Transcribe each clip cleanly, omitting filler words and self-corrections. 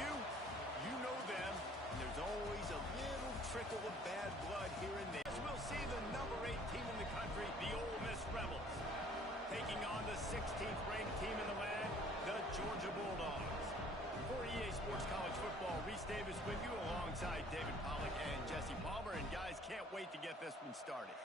You know them, and there's always a little trickle of bad blood here and there. We'll see the number 8 team in the country, the Ole Miss Rebels, taking on the 16th ranked team in the land, the Georgia Bulldogs. For EA Sports College Football, Reese Davis with you alongside David Pollack and Jesse Palmer, and guys, can't wait to get this one started.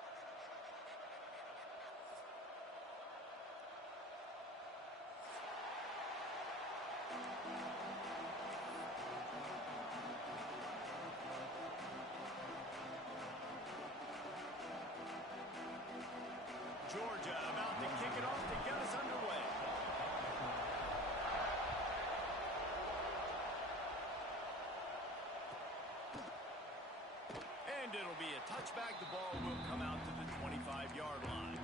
Georgia about to kick it off to get us underway. And it'll be a touchback. The ball will come out to the 25-yard line.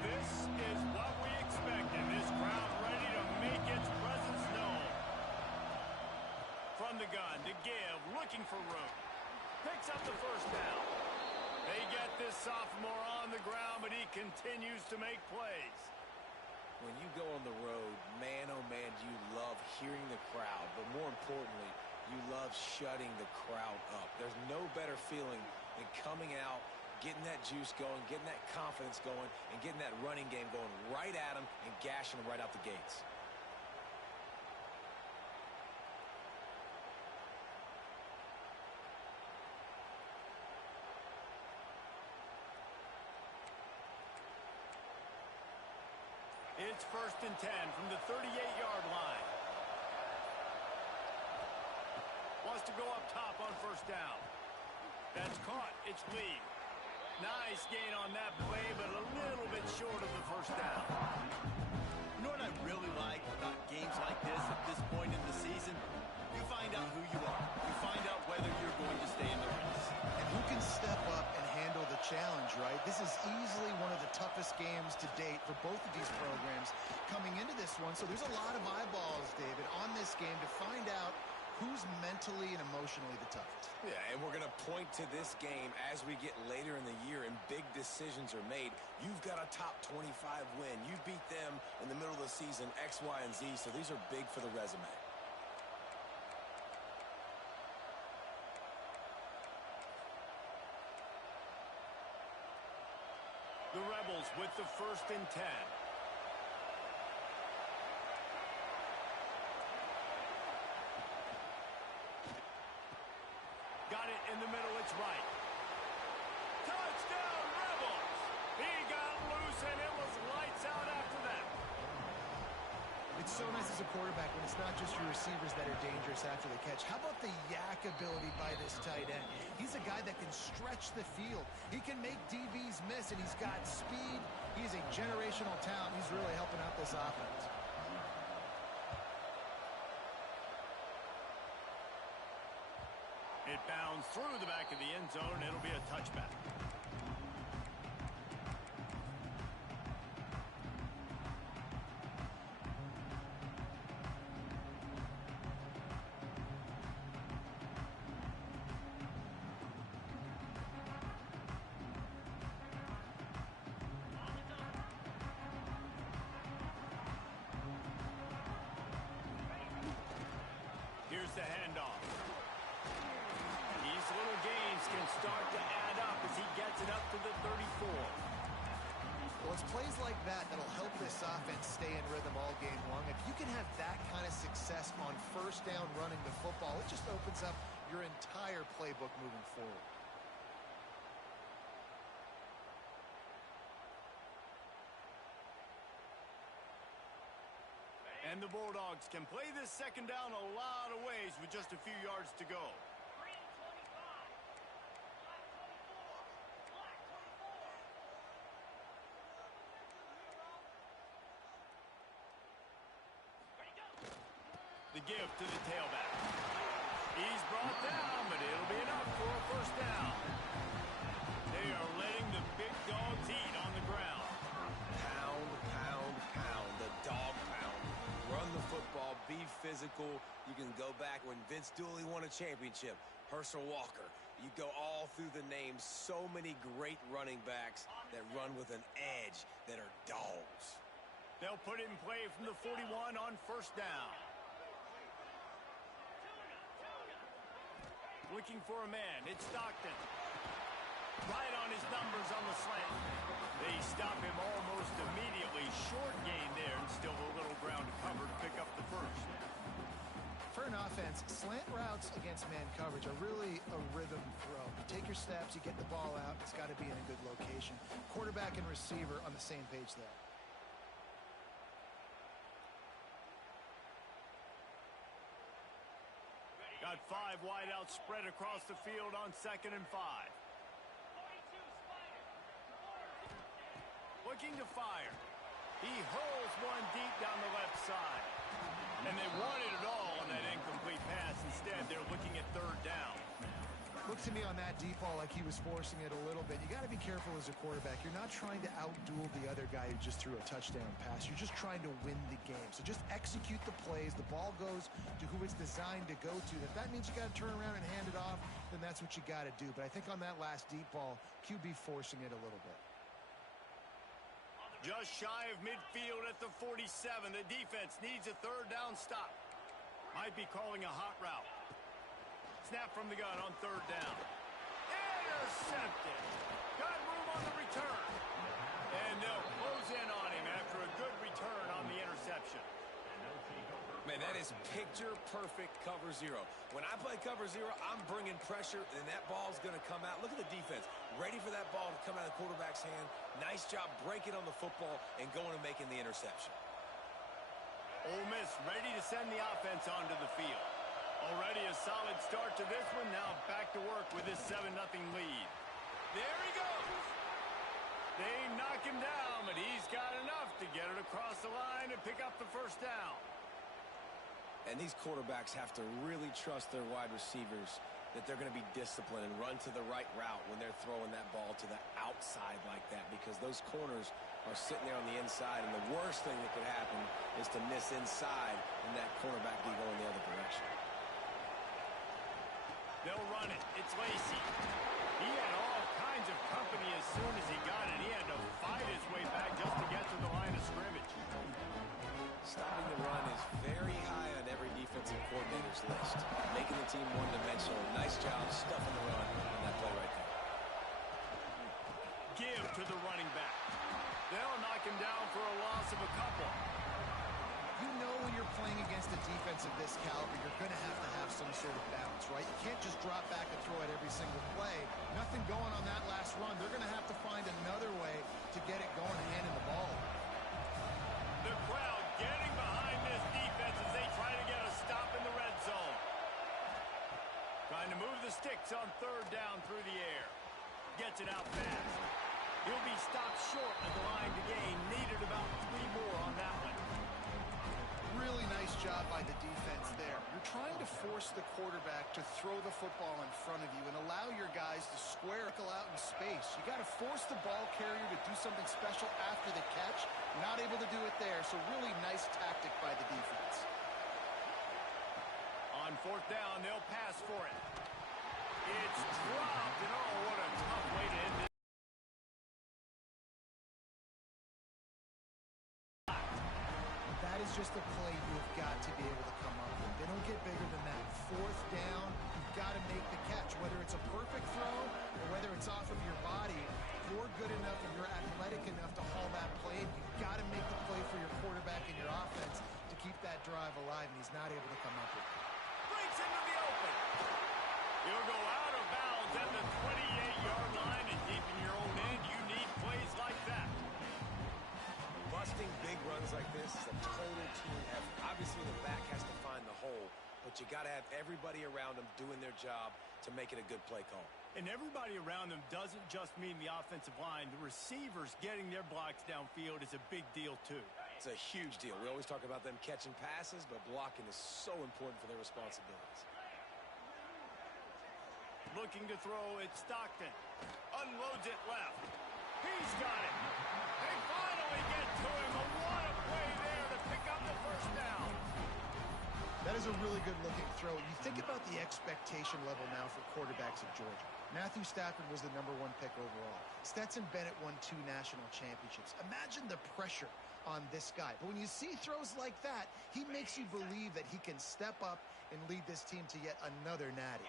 This is what we expected. This crowd ready to make its presence known. From the gun to give, looking for room. Picks up the first down. They get this sophomore on the ground, but he continues to make plays. When you go on the road, man, oh man, do you love hearing the crowd. But more importantly, you love shutting the crowd up. There's no better feeling than coming out, getting that juice going, getting that confidence going, and getting that running game going right at them and gashing them right out the gates. It's 1st and 10 from the 38-yard line. Wants to go up top on first down. That's caught. It's Lee. Nice gain on that play, but a little bit short of the first down. You know what I really like about games like this at this point in the season? You find out who you are. You find out whether you're going to stay in the race. And who can step up and handle the challenge, right? This is easily one of the toughest games to date for both of these programs coming into this one. So there's a lot of eyeballs, David, on this game to find out who's mentally and emotionally the toughest. Yeah, and we're going to point to this game as we get later in the year and big decisions are made. You've got a top 25 win. You beat them in the middle of the season, X, Y, and Z, so these are big for the resume. The Rebels with the 1st and 10. Got it in the middle, it's right. Touchdown, Rebels! He got loose and it was lights out after that. It's so nice as a quarterback when it's not just your receivers that are dangerous after the catch. How about the yak ability by this tight end? He's a guy that can stretch the field. He can make DBs miss, and he's got speed. He's a generational talent. He's really helping out this offense. It bounds through the back of the end zone. It'll be a touchback. Here's the handoff. These little gains can start to add up as he gets it up to the 34. Well, it's plays like that that'll help this offense stay in rhythm all game long. If you can have that kind of success on first down running the football, it just opens up your entire playbook moving forward. And the Bulldogs can play this second down a lot of ways with just a few yards to go. The give to the tailback. He's brought down, but it'll be enough for a first down. They are letting the big dogs eat on the ground. Pound, pound, pound, the dog pound. Run the football, be physical. You can go back when Vince Dooley won a championship, Herschel Walker. You go all through the names, so many great running backs that run with an edge that are dogs. They'll put it in play from the 41 on first down. Looking for a man. It's Stockton. Right on his numbers on the slant. They stop him almost immediately. Short gain there and still a little ground to cover to pick up the first. For an offense, slant routes against man coverage are really a rhythm throw. You take your steps, you get the ball out, it's got to be in a good location. Quarterback and receiver on the same page there. Got 5 wideouts spread across the field on 2nd and 5. Looking to fire. He hurls one deep down the left side. And they wanted it all on that incomplete pass. Instead, they're looking at 3rd down. Looked to me on that deep ball like he was forcing it a little bit. You got to be careful as a quarterback. You're not trying to outduel the other guy who just threw a touchdown pass. You're just trying to win the game. So just execute the plays. The ball goes to who it's designed to go to. If that means you got to turn around and hand it off, then that's what you got to do. But I think on that last deep ball, QB forcing it a little bit. Just shy of midfield at the 47. The defense needs a 3rd down stop. Might be calling a hot route. Snap from the gun on 3rd down. Intercepted. Got room on the return. And they'll close in on him after a good return on the interception. Man, that is picture-perfect cover zero. When I play cover zero, I'm bringing pressure, and that ball's going to come out. Look at the defense. Ready for that ball to come out of the quarterback's hand. Nice job breaking on the football and going and making the interception. Ole Miss ready to send the offense onto the field. Already a solid start to this one. Now back to work with this 7-0 lead. There he goes. They knock him down, but he's got enough to get it across the line and pick up the first down. And these quarterbacks have to really trust their wide receivers that they're going to be disciplined and run to the right route when they're throwing that ball to the outside like that, because those corners are sitting there on the inside, and the worst thing that could happen is to miss inside and that cornerback be going the other direction. They'll run it. It's Lacey. He had all kinds of company as soon as he got it. He had to fight his way back just to get to the line of scrimmage. Stopping the run is very high on every defensive coordinator's list. Making the team one-dimensional. Nice job stuffing the run on that play right there. Give to the running back. They'll knock him down for a loss of a couple. You know when you're playing against a defense of this caliber, you're going to have some sort of balance, right? You can't just drop back and throw it every single play. Nothing going on that last run. They're going to have to find another way to get it going and handing the ball. The crowd getting behind this defense as they try to get a stop in the red zone. Trying to move the sticks on 3rd down through the air. Gets it out fast. He'll be stopped short of the line to gain. Needed about 3 more on that one. Really nice job by the defense there. You're trying to force the quarterback to throw the football in front of you and allow your guys to square out in space. You got to force the ball carrier to do something special after the catch. Not able to do it there, so really nice tactic by the defense. On 4th down, they'll pass for it. It's dropped, and oh, what a tough way to end it. That is just a play you've got to be able to come up with. They don't get bigger than that. 4th down, you've got to make the catch. Whether it's a perfect throw or whether it's off of your body, you're good enough and you're athletic enough to haul that play. You've got to make the play for your quarterback and your offense to keep that drive alive, and he's not able to come up with it. Breaks into the open. He'll go out of bounds at the 28-yard line, and deep in your own end, you need plays like that. Busting big runs like this is a total team effort. Obviously, the back has to find the hole, but you got to have everybody around them doing their job to make it a good play call. And everybody around them doesn't just mean the offensive line. The receivers getting their blocks downfield is a big deal, too. It's a huge deal. We always talk about them catching passes, but blocking is so important for their responsibilities. Looking to throw, it's Stockton. Unloads it left. He's got it. They finally get to him. What a play there to pick up the first down. That is a really good-looking throw. You think about the expectation level now for quarterbacks at Georgia. Matthew Stafford was the #1 pick overall. Stetson Bennett won 2 national championships. Imagine the pressure on this guy. But when you see throws like that, he makes you believe that he can step up and lead this team to yet another natty.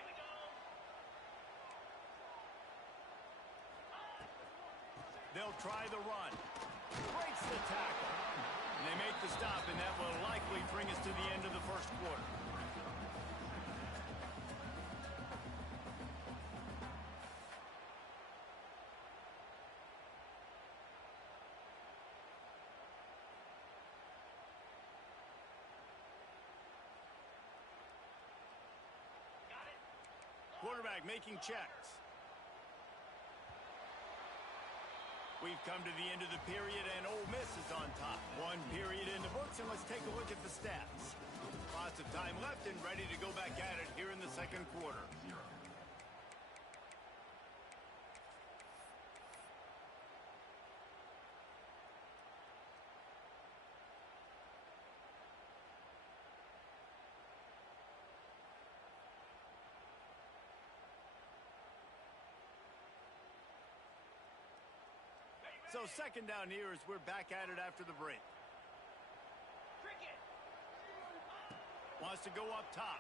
They'll try the run. Breaks the tackle. And they make the stop, and that will likely bring us to the end of the first quarter. Quarterback making checks. We've come to the end of the period, and Ole Miss is on top. 1 period in the books, and let's take a look at the stats. Lots of time left and ready to go back at it here in the second quarter. So second down here as we're back at it after the break. Wants to go up top.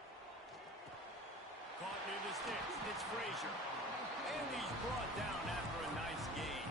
Caught near the sticks. It's Frazier. And he's brought down after a nice gain.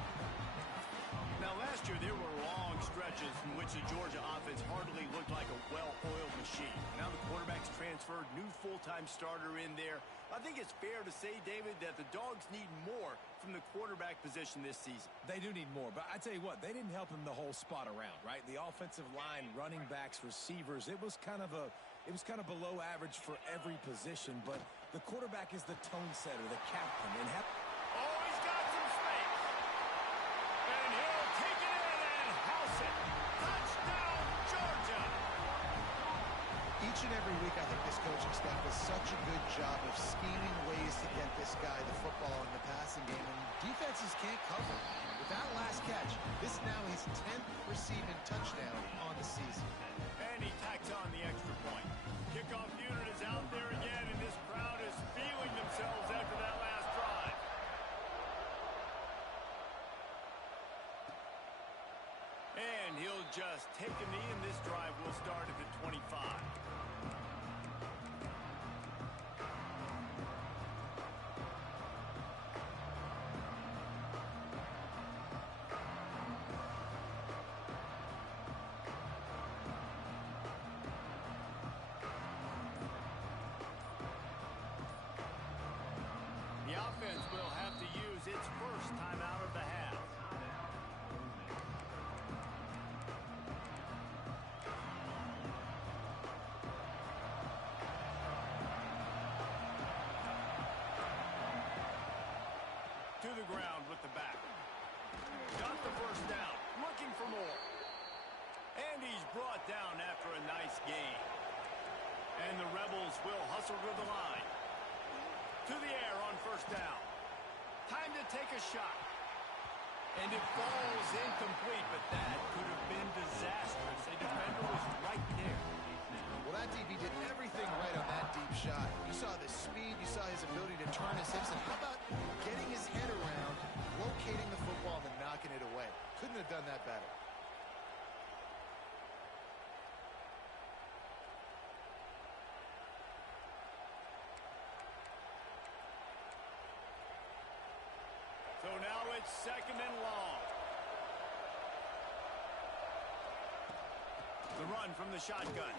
Now last year there were long stretches in which the Georgia offense hardly looked like a well-oiled machine. Now the quarterback's transferred, new full-time starter in there. I think it's fair to say, David, that the Dogs need more from the quarterback position this season. They do need more, but I tell you what, they didn't help him the whole spot around, right? The offensive line, running backs, receivers, it was kind of below average for every position, but the quarterback is the tone setter, the captain, and oh, he's got some space. And he'll take it in and house it. Touchdown, Georgia. Each and every week, I think this coaching staff does such a good job of scheming ways to get this guy the football in the passing game, and defenses can't cover. With that last catch, this now his 10th receiving touchdown on the season. And he tacks on the extra point. Kickoff unit is out there again, and this crowd is feeling themselves after that last drive. And he'll just take a knee, and this drive will start at the 25. The offense will have to use its first timeout of the half. To the ground with the back. Got the first down. Looking for more. And he's brought down after a nice gain. And the Rebels will hustle to the line. To the air on first down. Time to take a shot. And it falls incomplete, but that could have been disastrous. A defender was right there. Well, that DB did everything right on that deep shot. You saw the speed, you saw his ability to turn his hips, and how about getting his head around, locating the football, and then knocking it away? Couldn't have done that better. So now it's second and long. The run from the shotgun.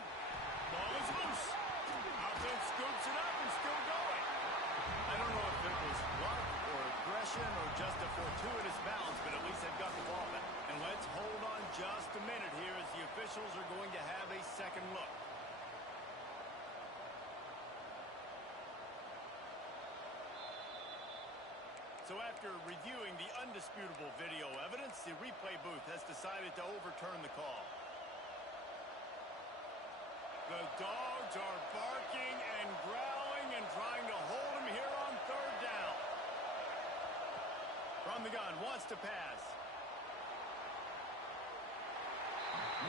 Ball is loose. Offense scoops it up and still going. I don't know if it was luck or aggression or just a fortuitous bounce, but at least they've got the ball back. And let's hold on just a minute here as the officials are going to have a second look. So after reviewing the undisputable video evidence, the replay booth has decided to overturn the call. The Dogs are barking and growling and trying to hold him here on third down. From the gun, wants to pass.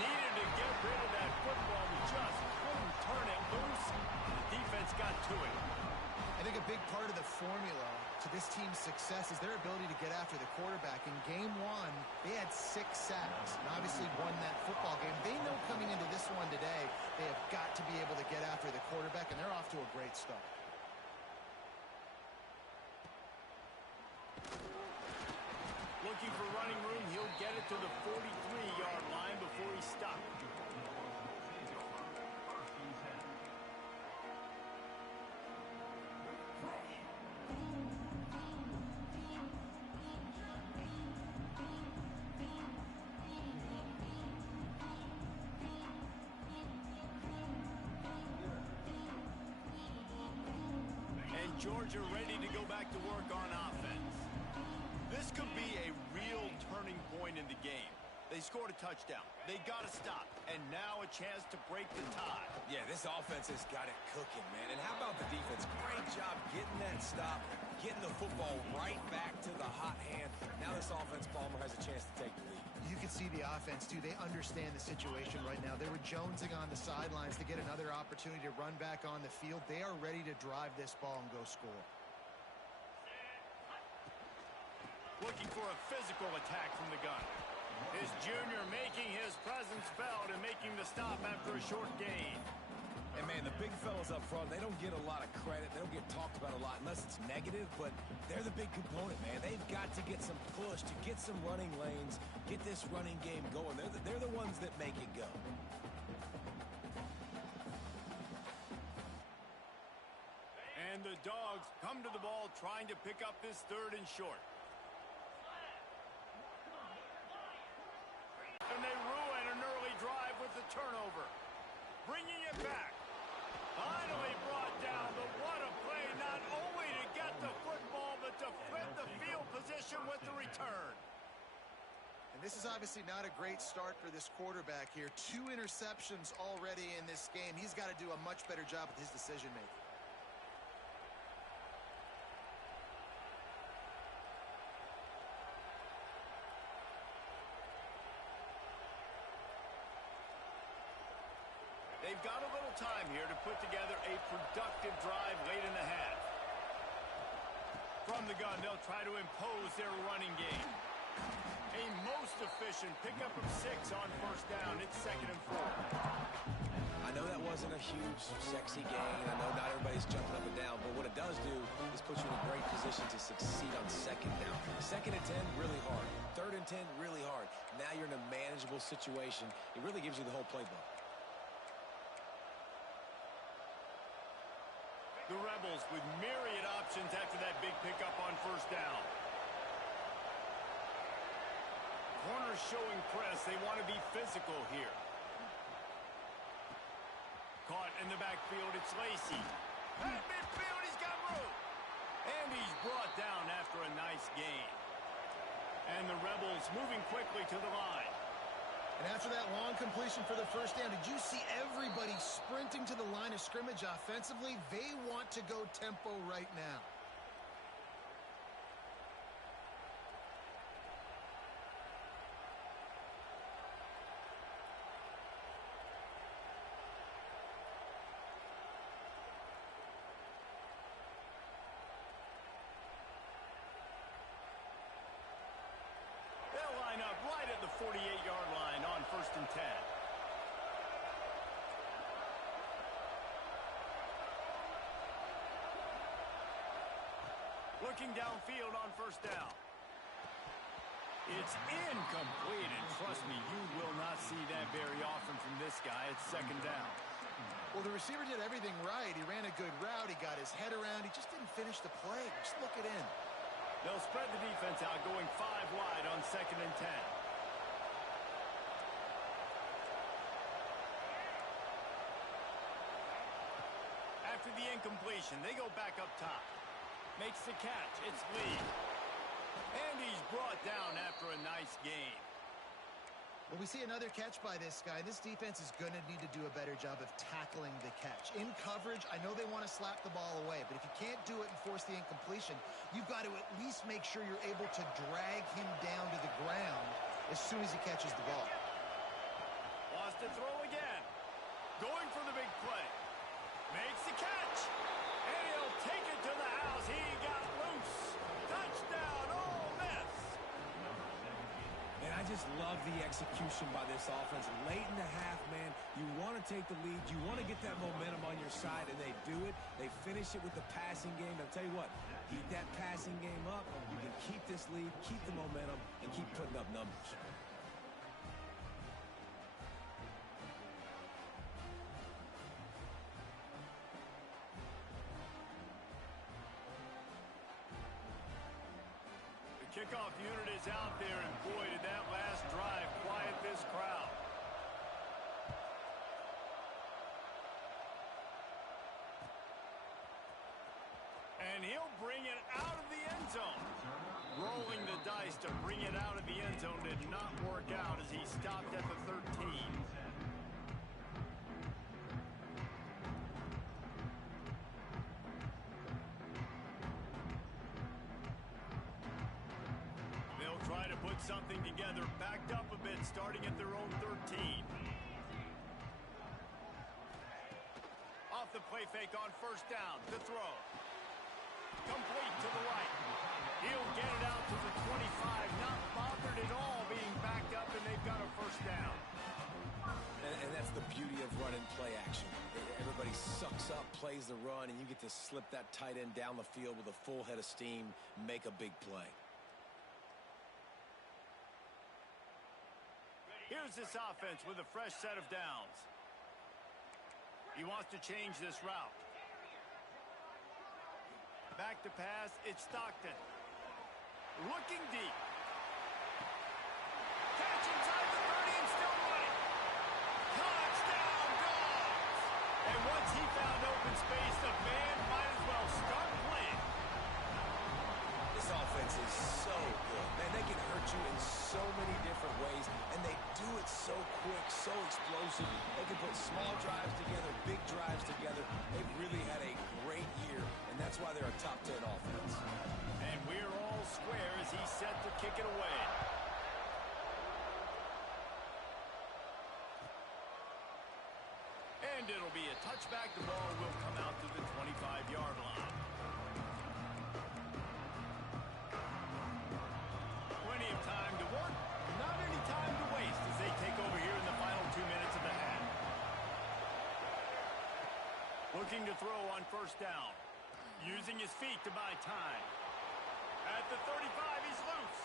Needed to get rid of that football, just couldn't turn it loose. The defense got to it. I think a big part of the formula to this team's success is their ability to get after the quarterback. In game one, they had 6 sacks and obviously won that football game. They know coming into this one today, they have got to be able to get after the quarterback, and they're off to a great start. Looking for running room, he'll get it to the 43-yard line before he stopped. Georgia ready to go back to work on offense. This could be a real turning point in the game. They scored a touchdown. They got to stop. And now a chance to break the tie. Yeah, this offense has got it cooking, man. And how about the defense? Great job getting that stop, getting the football right back to the hot hand. Now this offense, Palmer, has a chance to take the lead. You can see the offense, too. They understand the situation right now. They were jonesing on the sidelines to get another opportunity to run back on the field. They are ready to drive this ball and go score. Looking for a physical attack from the gun. His junior making his presence felt and making the stop after a short gain. And, man, the big fellas up front, they don't get a lot of credit. They don't get talked about a lot unless it's negative, but they're the big component, man. They've got to get some push, to get some running lanes, get this running game going. They're the ones that make it go. And the Dogs come to the ball trying to pick up this 3rd and short. And they ruin an early drive with the turnover. Bringing it back. Finally brought down, but what a play, not only to get the football, but to flip the field position with the return. And this is obviously not a great start for this quarterback here. 2 interceptions already in this game. He's got to do a much better job with his decision-making. They've got a little time here to put together a productive drive late in the half. From the gun, they'll try to impose their running game. A most efficient pickup of 6 on 1st down. It's 2nd and 4. I know that wasn't a huge, sexy gain. I know not everybody's jumping up and down, but what it does do is put you in a great position to succeed on 2nd down. 2nd and 10, really hard. 3rd and 10, really hard. Now you're in a manageable situation. It really gives you the whole playbook. The Rebels with myriad options after that big pickup on 1st down. Corners showing press. They want to be physical here. Caught in the backfield. It's Lacy. At midfield, he's got room. And he's brought down after a nice gain. And the Rebels moving quickly to the line. And after that long completion for the 1st down, did you see everybody sprinting to the line of scrimmage offensively? They want to go tempo right now. They'll line up right at the 48-yard line on 1st and 10. Looking downfield on 1st down. It's incomplete, and trust me, you will not see that very often from this guy. It's 2nd down. Well, the receiver did everything right. He ran a good route. He got his head around. He just didn't finish the play. Just look it in. They'll spread the defense out, going 5 wide on 2nd and 10. After the incompletion, they go back up top. Makes the catch. It's Lee. And he's brought down after a nice gain. Well, we see another catch by this guy. This defense is going to need to do a better job of tackling the catch. In coverage, I know they want to slap the ball away, but if you can't do it and force the incompletion, you've got to at least make sure you're able to drag him down to the ground as soon as he catches the ball. to throw again. Going for the big play. Makes the catch. And he'll take it to the house. He got loose. Touchdown, Ole Miss. And I just love the execution by this offense. Late in the half, man, you want to take the lead. You want to get that momentum on your side, and they do it. They finish it with the passing game. I'll tell you what, keep that passing game up. You can keep this lead, keep the momentum, and keep putting up numbers. Kickoff unit is out there, and boy, did that last drive quiet this crowd. And he'll bring it out of the end zone. Rolling the dice to bring it out of the end zone did not work out as he stopped at the 13. Try to put something together, backed up a bit, starting at their own 13. Off the play fake on first down, to throw. Complete to the right. He'll get it out to the 25, not bothered at all being backed up, and they've got a first down. And that's the beauty of running play action. Everybody sucks up, plays the run, and you get to slip that tight end down the field with a full head of steam, make a big play. Here's this offense with a fresh set of downs. He wants to change this route. Back to pass, it's Stockton. Looking deep. Catch inside the 30 and still running. Touchdown, Dogs! And once he found open space, the band might as well start playing. This offense is so good. Man, they can hurt you in so many different ways, and they do it so quick, so explosive. They can put small drives together, big drives together. They've really had a great year, and that's why they're a top 10 offense. And we're all square as he's set to kick it away. And it'll be a touchback. The ball will come out to the 25-yard line. Plenty of time to work, not any time to waste as they take over here in the final 2 minutes of the half. Looking to throw on first down. Using his feet to buy time. At the 35, he's loose.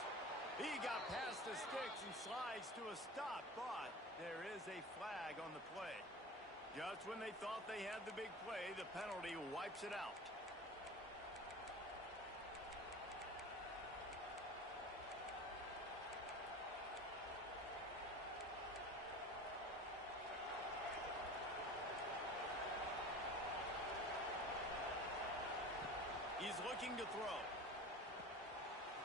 He got past the sticks and slides to a stop, but there is a flag on the play. Just when they thought they had the big play, the penalty wipes it out. He's looking to throw.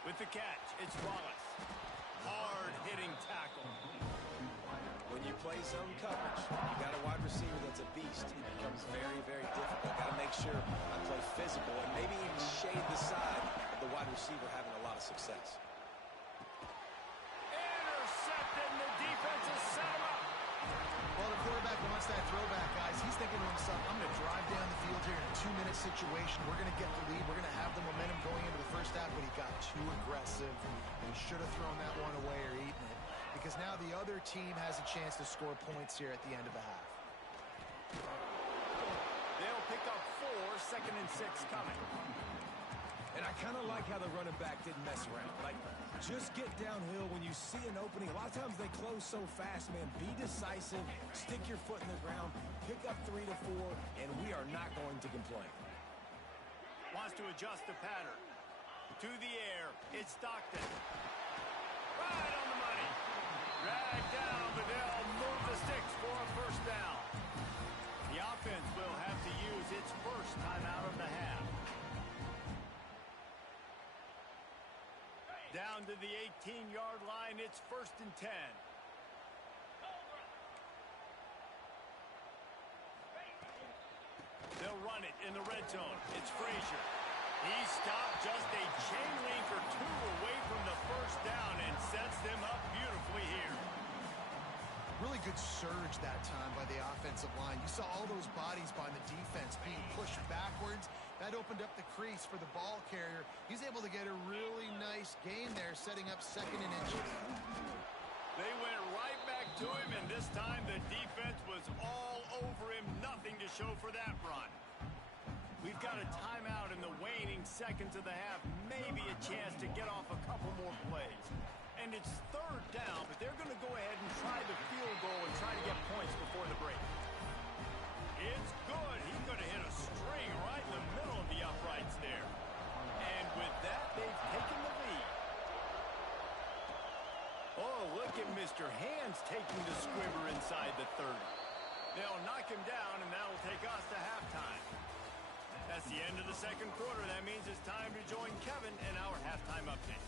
With the catch, it's Wallace. Hard-hitting tackle. When you play zone coverage, you got a wide receiver that's a beast. It becomes very, very difficult. Got to make sure I play physical and maybe even shade the side of the wide receiver having a lot of success. Intercepted, and the defense has set him up. Well, the quarterback wants that throwback, guys. He's thinking to himself, I'm going to drive down the field here in a 2-minute situation. We're going to get the lead. We're going to have the momentum going into the first half, but he got too aggressive. He should have thrown that one away or eaten it, because now the other team has a chance to score points here at the end of the half. They'll pick up 4, 2nd and 6 coming. And I kind of like how the running back didn't mess around. Like, just get downhill when you see an opening. A lot of times they close so fast, man. Be decisive, stick your foot in the ground, pick up 3 to 4, and we are not going to complain. Wants to adjust the pattern. To the air, it's Stockton. Right on the money. Dragged down, but they'll move the sticks for a first down. The offense will have to use its first timeout of the half. Down to the 18-yard line, it's 1st and 10. They'll run it in the red zone. It's Frazier. He stopped just a chain link or 2 away from the first down and sets them up beautifully here. Really good surge that time by the offensive line. You saw all those bodies by the defense being pushed backwards. That opened up the crease for the ball carrier. He's able to get a really nice gain there, setting up 2nd and inches. They went right back to him, and this time the defense was all over him. Nothing to show for that run. We've got a timeout in the waning seconds of the half. Maybe a chance to get off a couple more plays. And it's 3rd down, but they're going to go ahead and try the field goal and try to get points before the break. It's good. He's going to hit a string right in the middle of the uprights there. And with that, they've taken the lead. Oh, look at Mr. Hands taking the squibber inside the 30. They'll knock him down, and that'll take us to halftime. That's the end of the 2nd quarter. That means it's time to join Kevin in our halftime update.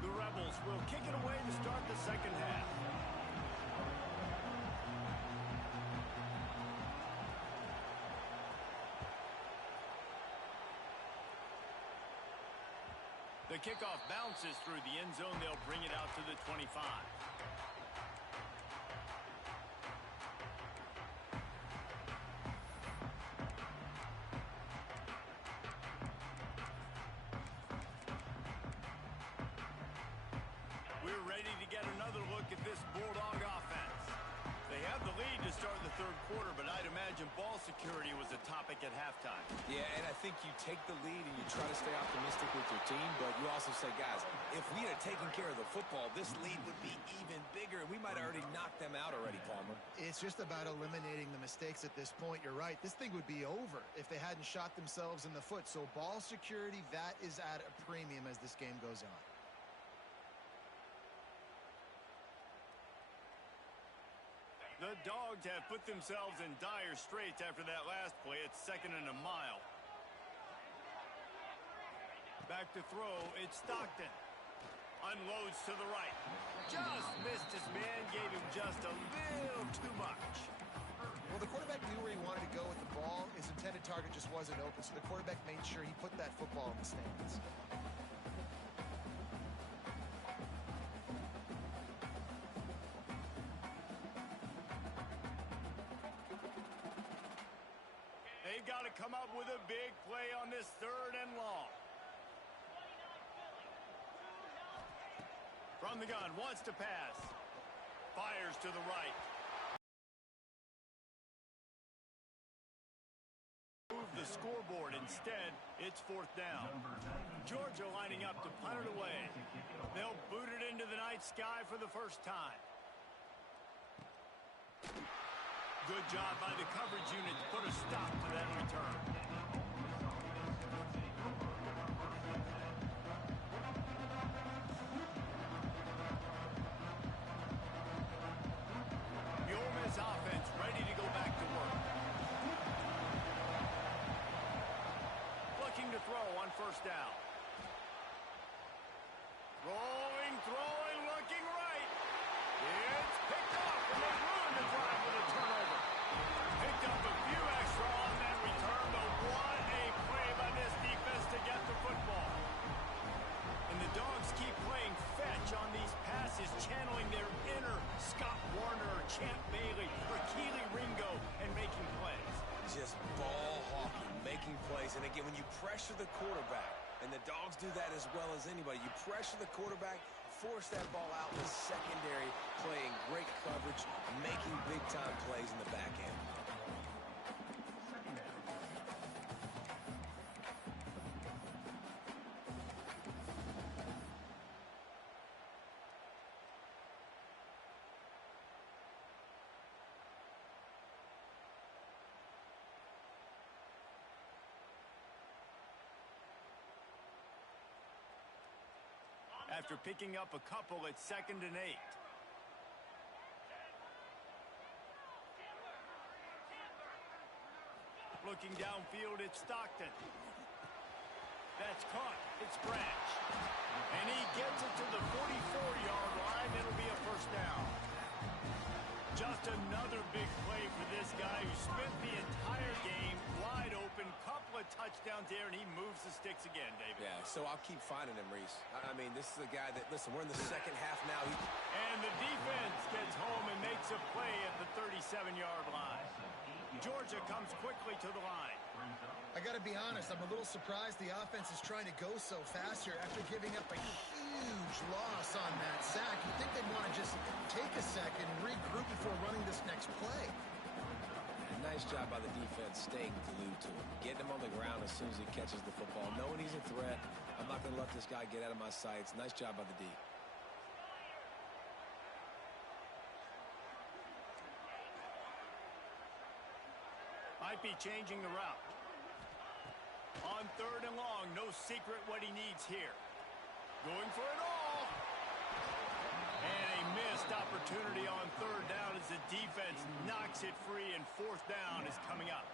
The Rebels will kick it away to start the 2nd half. The kickoff bounces through the end zone. They'll bring it out to the 25. We're ready to get another look at this Bulldog offense. They have the lead to start the 3rd quarter, but I'd imagine ball security was a topic at halftime. Yeah, and I think you take the lead and you try to stay optimistic with your team, but you also say, guys, if we had taken care of the football, this lead would be even bigger. We might have already knocked them out already, Palmer. It's just about eliminating the mistakes at this point. You're right. This thing would be over if they hadn't shot themselves in the foot. So ball security, that is at a premium as this game goes on. The Dogs have put themselves in dire straits after that last play. It's 2nd and a mile. Back to throw. It's Stockton. Unloads to the right. Just missed his man. Gave him just a little too much. Well, the quarterback knew where he wanted to go with the ball. His intended target just wasn't open, so the quarterback made sure he put that football in the stands. They've got to come up with a big play on this 3rd and long. From the gun, wants to pass. Fires to the right. Move the scoreboard. Instead, it's 4th down. Georgia lining up to punt it away. They'll boot it into the night sky for the first time. Good job by the coverage unit to put a stop to that return. The Ole Miss offense ready to go back to work. Looking to throw on 1st down. Rolling, throwing, looking right. It's picked off, and they ruined the drive with a turnover. Picked up a few extra on that return, but what a play by this defense to get the football. And the Dogs keep playing fetch on these passes, channeling their inner Scott Warner or Champ Bailey or Keely Ringo and making plays. Just ball hawking, making plays. And again, when you pressure the quarterback, and the Dogs do that as well as anybody, you pressure the quarterback, force that ball out in the secondary, playing great coverage, making big-time plays in the back end. After picking up a couple at 2nd and 8. Looking downfield, it's Stockton. That's caught. It's Branch. And he gets it to the 44-yard line. It'll be a 1st down. Just Just another big play for this guy who spent the entire game wide open. Couple of touchdowns there, and he moves the sticks again, David. Yeah, so I'll keep finding him, Reese. I mean, this is a guy that, listen, we're in the second half now. And the defense gets home and makes a play at the 37-yard line. Georgia comes quickly to the line. I got to be honest, I'm a little surprised the offense is trying to go so fast here after giving up a huge loss on that sack. You'd think they'd want to just take a second and regroup before running this next play. Nice job by the defense staying glued to him, getting him on the ground as soon as he catches the football, knowing he's a threat. I'm not going to let this guy get out of my sights. Nice job by the D. Might be changing the route. On 3rd and long, no secret what he needs here. Going for it all. And a missed opportunity on 3rd down as the defense knocks it free, and 4th down is coming up.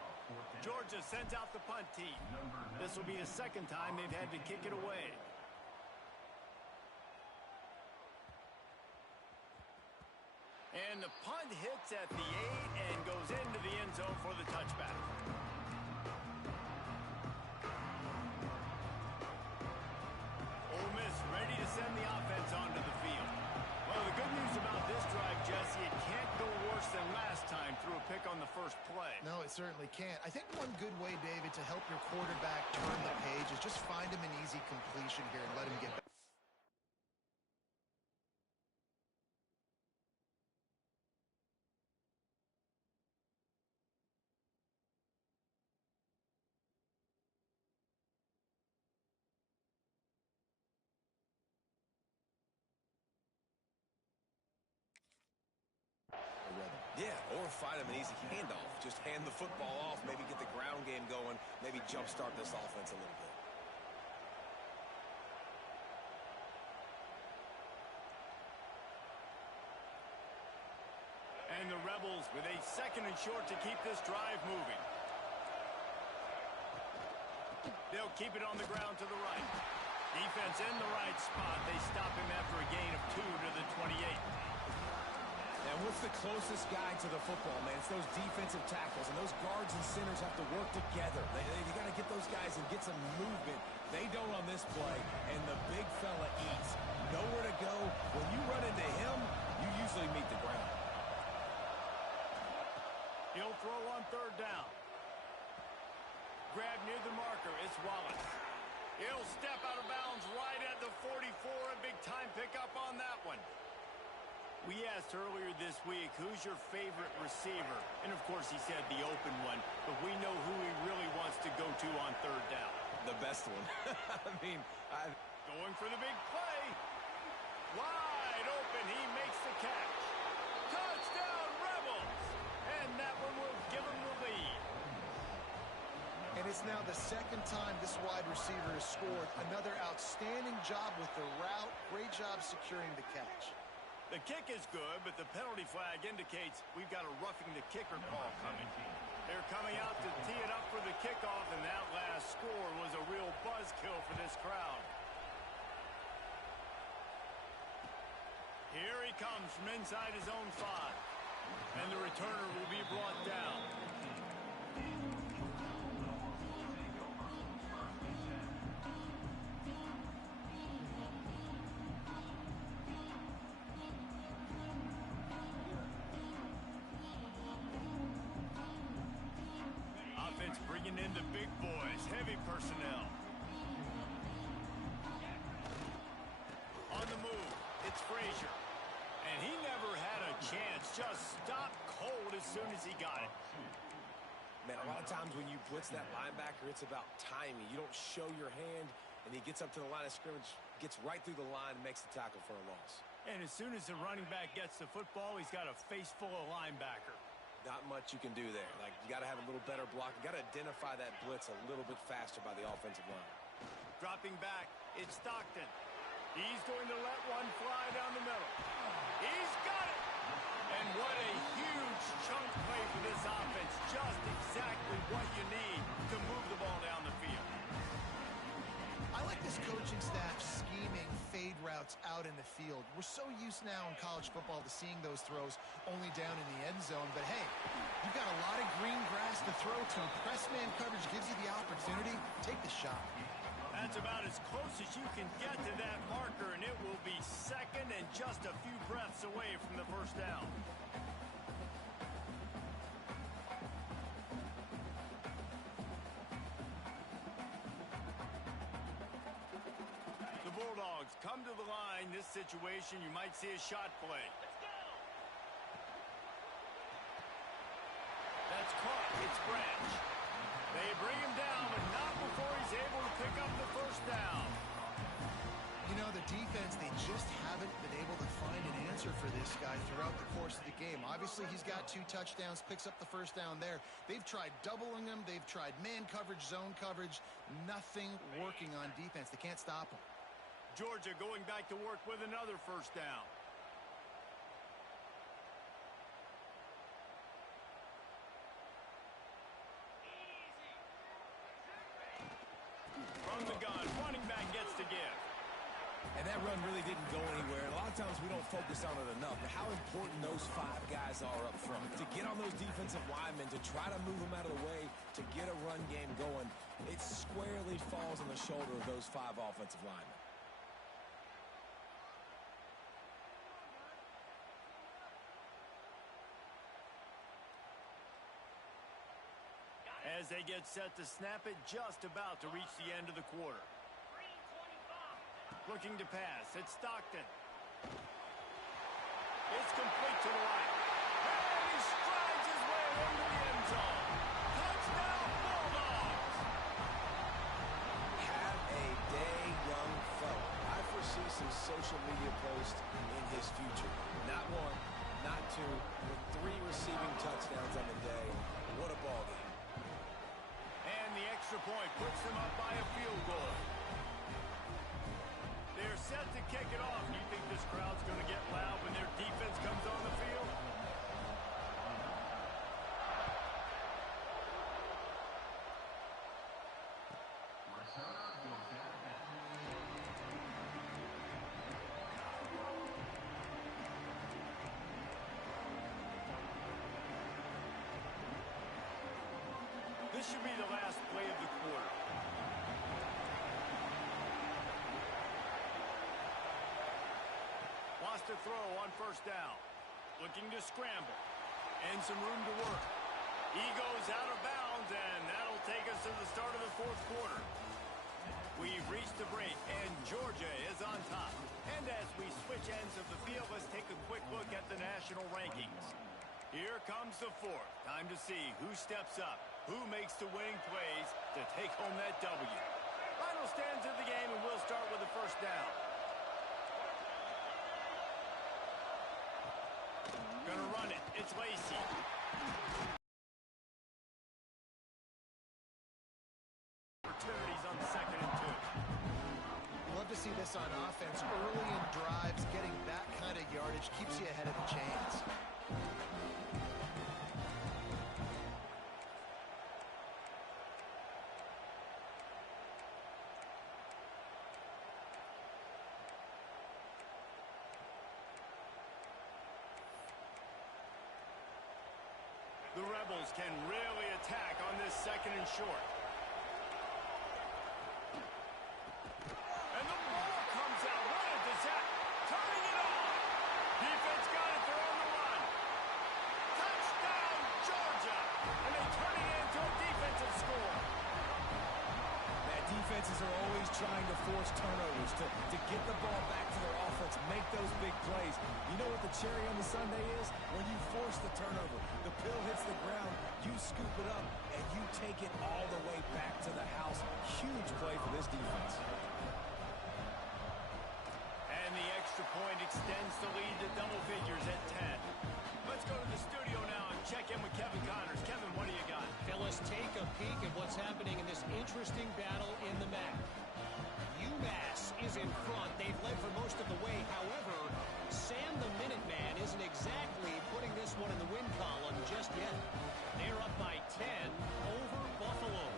Georgia sends out the punt team. This will be the second time they've had to kick it away. And the punt hits at the 8 and goes into the end zone for the touchback. Ole Miss ready to send the offense onto the field. Well, the good news about this drive, Jesse, it can't go worse than last time through a pick on the first play. No, it certainly can't. I think one good way, David, to help your quarterback turn the page is just find him an easy completion here and let him get back. Yeah, or find him an easy handoff. Just hand the football off, maybe get the ground game going, maybe jumpstart this offense a little bit. And the Rebels with a 2nd and short to keep this drive moving. They'll keep it on the ground to the right. Defense in the right spot. They stop him after a gain of 2 to the 28. And what's the closest guy to the football, man? It's those defensive tackles, and those guards and centers have to work together. They got to get those guys and get some movement. They don't on this play, and the big fella eats. Nowhere to go. When you run into him, you usually meet the ground. He'll throw on 3rd down. Grab near the marker. It's Wallace. He'll step out of bounds right at the 44. A big time pickup on that one. We asked earlier this week, who's your favorite receiver? And, of course, he said the open one. But we know who he really wants to go to on 3rd down. The best one. Going for the big play. Wide open. He makes the catch. Touchdown, Rebels! And that one will give him the lead. And it's now the 2nd time this wide receiver has scored. Another outstanding job with the route. Great job securing the catch. The kick is good, but the penalty flag indicates we've got a roughing the kicker call coming. They're coming out to tee it up for the kickoff, and that last score was a real buzzkill for this crowd. Here he comes from inside his own 5. And the returner will be brought down. Offense bringing in the big boys, heavy personnel. On the move, it's Frazier. And he never had a chance, just stopped cold as soon as he got it. Man, a lot of times when you blitz that linebacker, it's about timing. You don't show your hand, and he gets up to the line of scrimmage, gets right through the line, and makes the tackle for a loss. And as soon as the running back gets the football, he's got a face full of linebacker. Not much you can do there. Like, you got to have a little better block. You got to identify that blitz a little bit faster by the offensive line. Dropping back, it's Stockton. He's going to let one fly down the middle. He's got it! And what a huge chunk play for this offense. Just exactly what you need to move the ball down the field. I like this coaching staff scheming fade routes out in the field. We're so used now in college football to seeing those throws only down in the end zone. But hey, you've got a lot of green grass to throw to. Press man coverage gives you the opportunity. Take the shot. That's about as close as you can get to that marker, and it will be second and just a few breaths away from the first down. The Bulldogs come to the line. This situation, you might see a shot play. That's caught. It's Branch. They bring him down, but not before he's able to pick up the first down. You know, the defense, they just haven't been able to find an answer for this guy throughout the course of the game. Obviously, he's got 2 touchdowns, picks up the first down there. They've tried doubling him. They've tried man coverage, zone coverage. Nothing working on defense. They can't stop him. Georgia going back to work with another first down. From the gun, running back gets to give. And that run really didn't go anywhere. A lot of times we don't focus on it enough, but how important those 5 guys are up front. To get on those defensive linemen, to try to move them out of the way, to get a run game going, it squarely falls on the shoulder of those 5 offensive linemen. As they get set to snap it, just about to reach the end of the quarter. Looking to pass. It's Stockton. It's complete to the right. And he strides his way into the end zone. Touchdown, Bulldogs! Have a day, young fella. I foresee some social media posts in his future. Not 1, not 2, but 3 receiving touchdowns on the day. What a ball game. And the extra point puts them up by a field goal. They're set to kick it off. You think this crowd's going to get loud when their defense comes on the field? This should be the last play of the quarter. Lost a throw on first down. Looking to scramble. And some room to work. He goes out of bounds, and that'll take us to the start of the fourth quarter. We've reached the break, and Georgia is on top. And as we switch ends of the field, let's take a quick look at the national rankings. Here comes the fourth. Time to see who steps up, who makes the winning plays to take home that W. Final stands of the game, and we'll start with the first down. Gonna run it. It's Lacey. Opportunities on 2nd and 2. Love to see this on offense. Early in drives, getting that kind of yardage keeps you ahead of the chains. The Rebels can really attack on this 2nd and short. And the ball comes out. What a disaster. Turning it on. Defense got it. They're on the run. Touchdown, Georgia. And they turn it into a defensive score. Defenses are always trying to force turnovers to get the ball back to their offense, make those big plays. You know what the cherry on the sundae is? When you force the turnover, the pill hits the ground, you scoop it up, and you take it all the way back to the house. Huge play for this defense. And the extra point extends the lead to double figures at 10. Let's go to the studio now and check in with Kevin Connors. Kevin, what do you got? Fellas, take a peek at what's happening in this interesting battle in the MAC. UMass is in front. They've led for most of the way. However, Sam the Minuteman isn't exactly putting this one in the win column just yet. They're up by 10 over Buffalo.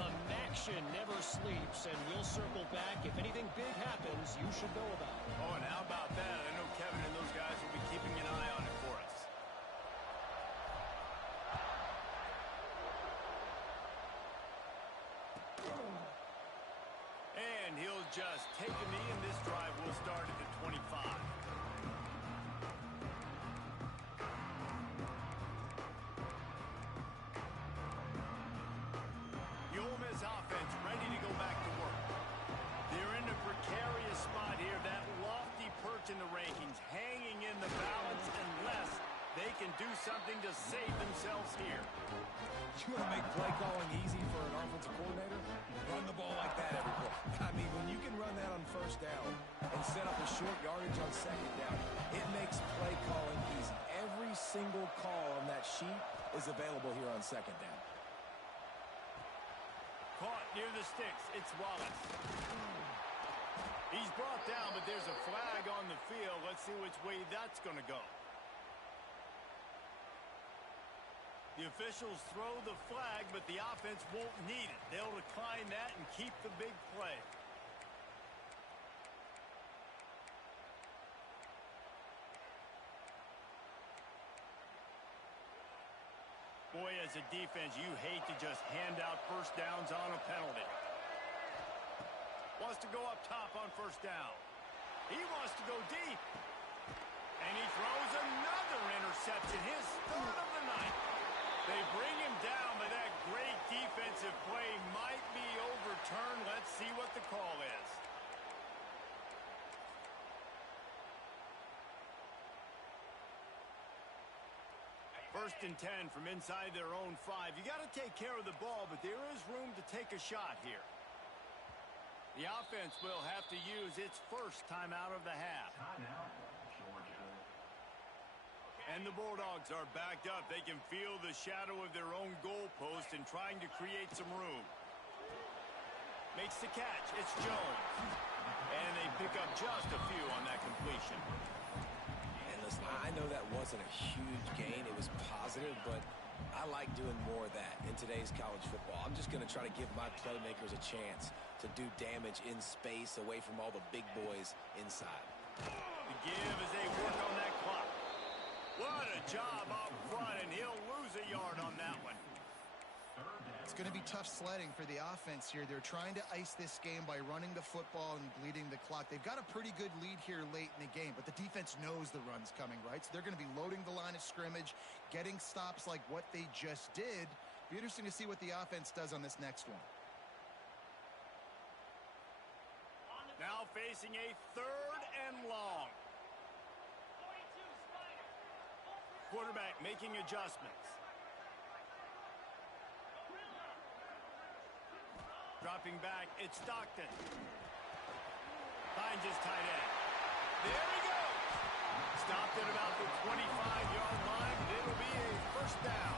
The Maction never sleeps. keeps, and we'll circle back. If anything big happens, you should know about it. Oh, and how about that? I know Kevin and those guys will be keeping an eye on it for us. And he'll just take a knee, and this drive will start at the 25. The Ole Miss offense ready to go back to work. They're in a precarious spot here, that lofty perch in the rankings, hanging in the balance unless they can do something to save themselves here. You want to make play calling easy for an offensive coordinator? Run the ball like that every play. I mean, when you can run that on first down and set up a short yardage on second down, it makes play calling easy. Every single call on that sheet is available here on second down. Caught near the sticks. It's Wallace. He's brought down, but there's a flag on the field. Let's see which way that's going to go. The officials throw the flag, but the offense won't need it. They'll decline that and keep the big play. Boy, as a defense, you hate to just hand out first downs on a penalty. Wants to go up top on first down. He wants to go deep. And he throws another interception, his third of the night. They bring him down, but that great defensive play might be overturned. Let's see what the call is. First and 10 from inside their own 5. You got to take care of the ball, but there is room to take a shot here. The offense will have to use its first timeout of the half. And the Bulldogs are backed up. They can feel the shadow of their own goalpost and trying to create some room. Makes the catch. It's Jones. And they pick up just a few on that completion. And listen, I know that wasn't a huge gain. It was positive, but I like doing more of that in today's college football. I'm just going to try to give my playmakers a chance to do damage in space away from all the big boys inside. The give as they work on that clock. What a job up front, and he'll lose a yard on that one. It's going to be tough sledding for the offense here. They're trying to ice this game by running the football and bleeding the clock. They've got a pretty good lead here late in the game, but the defense knows the run's coming, right? So they're going to be loading the line of scrimmage, getting stops like what they just did. Be interesting to see what the offense does on this next one. Now facing a third and long. Quarterback making adjustments. Dropping back, it's Stockton. Finds his tight end. There he goes. Stopped at about the 25-yard line, but it'll be a first down.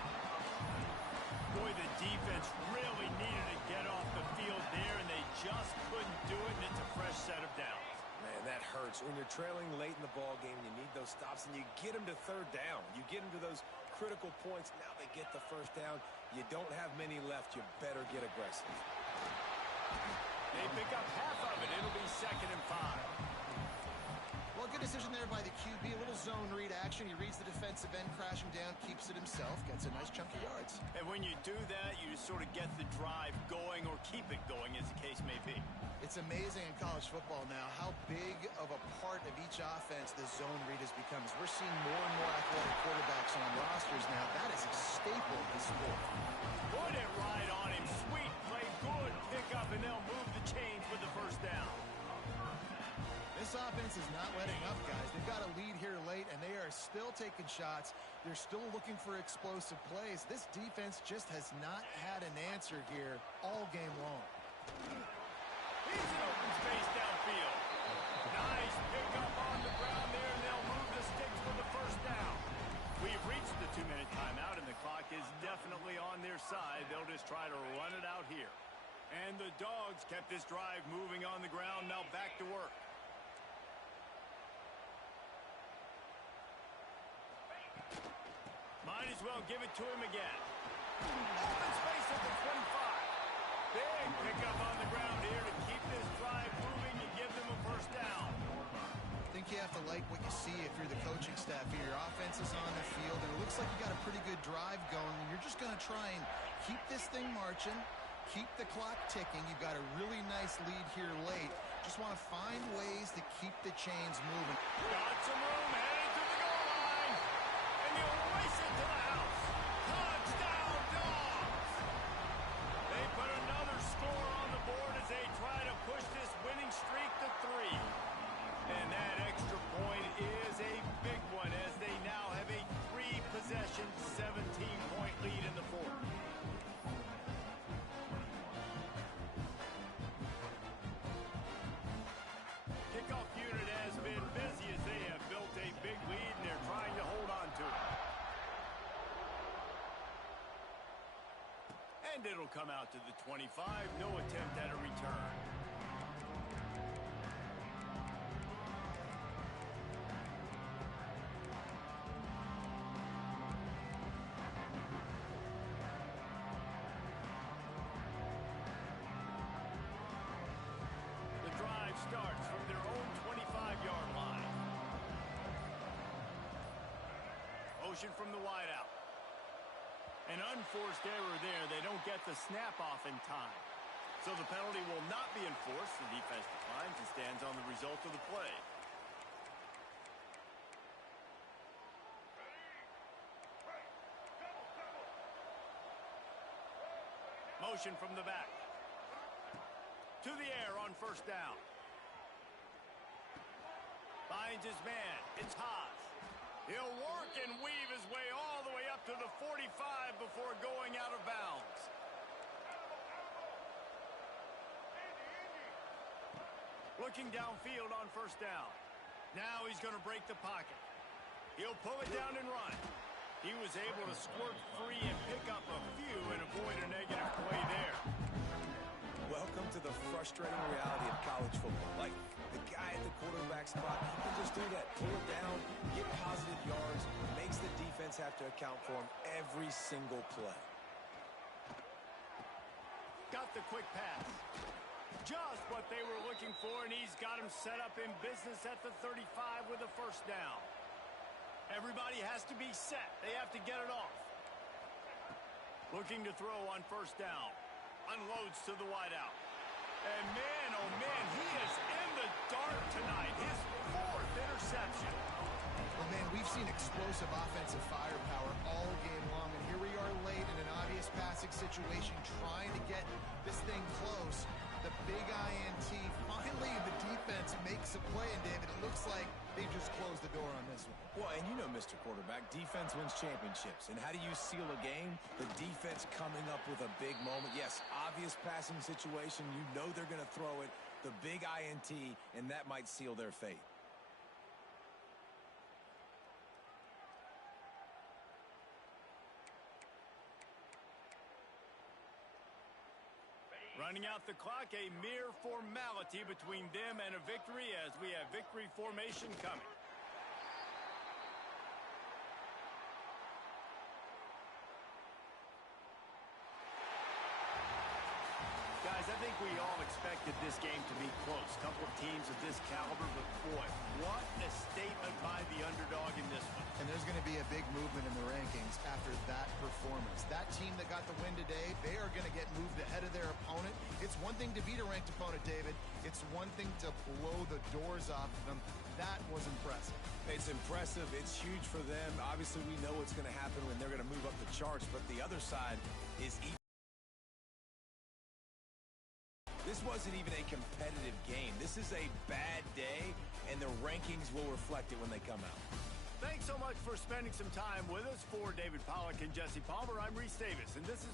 Boy, the defense really needed to get off the field there, and they just couldn't do it, and it's a fresh set of downs. Man, that hurts. When you're trailing late in the ball game, you need those stops, and you get them to third down. You get them to those critical points. Now they get the first down. You don't have many left. You better get aggressive. They pick up half of it. It'll be 2nd and 5. Well, good decision there by the QB. A little zone read action. He reads the defensive end crashing down, keeps it himself, gets a nice chunk of yards. And when you do that, you just sort of get the drive going or keep it going, as the case may be. It's amazing in college football now how big of a part of each offense the zone read has become. As we're seeing more and more athletic quarterbacks on rosters now, that is a staple of the sport. Put it right on him. Sweet play, good pickup, and they'll move the chains with the first down. This offense is not letting up, guys. They've got a lead here late, and they are still taking shots. They're still looking for explosive plays. This defense just has not had an answer here all game long. He's in open space downfield. Nice pickup on the ground there, and they'll move the sticks with the first down. We've reached the 2-minute timeout, and the clock is definitely on their side. They'll just try to run it out here. And the Dogs kept this drive moving on the ground. Now back to work. Might as well give it to him again. Open space at the 25. Big pickup on the ground here to keep this drive moving and give them a first down. I think you have to like what you see if you're the coaching staff here. Your offense is on the field, and it looks like you got a pretty good drive going, and you're just going to try and keep this thing marching, keep the clock ticking. You've got a really nice lead here late. Just want to find ways to keep the chains moving. Got some room, headed to the goal line, and he'll race it to the house. Touchdown, Dogs! They put another score on the board as they try to push this winning streak to 3. And that extra point is a big one as they now have a 3-possession, 17-point lead in the fourth. Kickoff unit has been busy as they have built a big lead and they're trying to hold on to it. And it'll come out to the 25. No attempt at a return. Starts from their own 25-yard line. Motion from the wideout. An unforced error there. They don't get the snap off in time. So the penalty will not be enforced. The defense declines and stands on the result of the play. Motion from the back. To the air on first down. Finds his man. It's Haas. He'll work and weave his way all the way up to the 45 before going out of bounds. Looking downfield on first down. Now he's going to break the pocket. He'll pull it down and run. He was able to squirt free and pick up a few and avoid a negative play there. Welcome to the frustrating reality of college football. Like, the guy at the quarterback spot, he can just do that. Pull it down, get positive yards, makes the defense have to account for him every single play. Got the quick pass. Just what they were looking for, and he's got him set up in business at the 35 with a first down. Everybody has to be set. They have to get it off. Looking to throw on first down. Unloads to the wideout. And man, oh man, he is in the dark tonight. His 4th interception. Well, man, we've seen explosive offensive firepower all game long, and here we are late in an obvious passing situation trying to get this thing close. The big INT. Finally, the defense makes a play, and David, it looks like they just closed the door on this one. Well, and you know, Mr. Quarterback, defense wins championships. And how do you seal a game? The defense coming up with a big moment. Yes, obvious passing situation. You know they're going to throw it. The big INT, and that might seal their fate. Running out the clock, a mere formality between them and a victory as we have victory formation coming. Guys, I think we all expected this game to be close. Couple of teams of this caliber, but boy, what a statement by the underdog in this one. And there's going to be a big movement in the rankings after that performance. That team that got the win today, they are going to get moved ahead of their opponent. It's one thing to beat a ranked opponent, David. It's one thing to blow the doors off of them. That was impressive. It's impressive. It's huge for them. Obviously, we know what's going to happen when they're going to move up the charts, but the other side is equal. This wasn't even a competitive game. This is a bad day, and the rankings will reflect it when they come out. Thanks so much for spending some time with us. For David Pollack and Jesse Palmer, I'm Reese Davis, and this is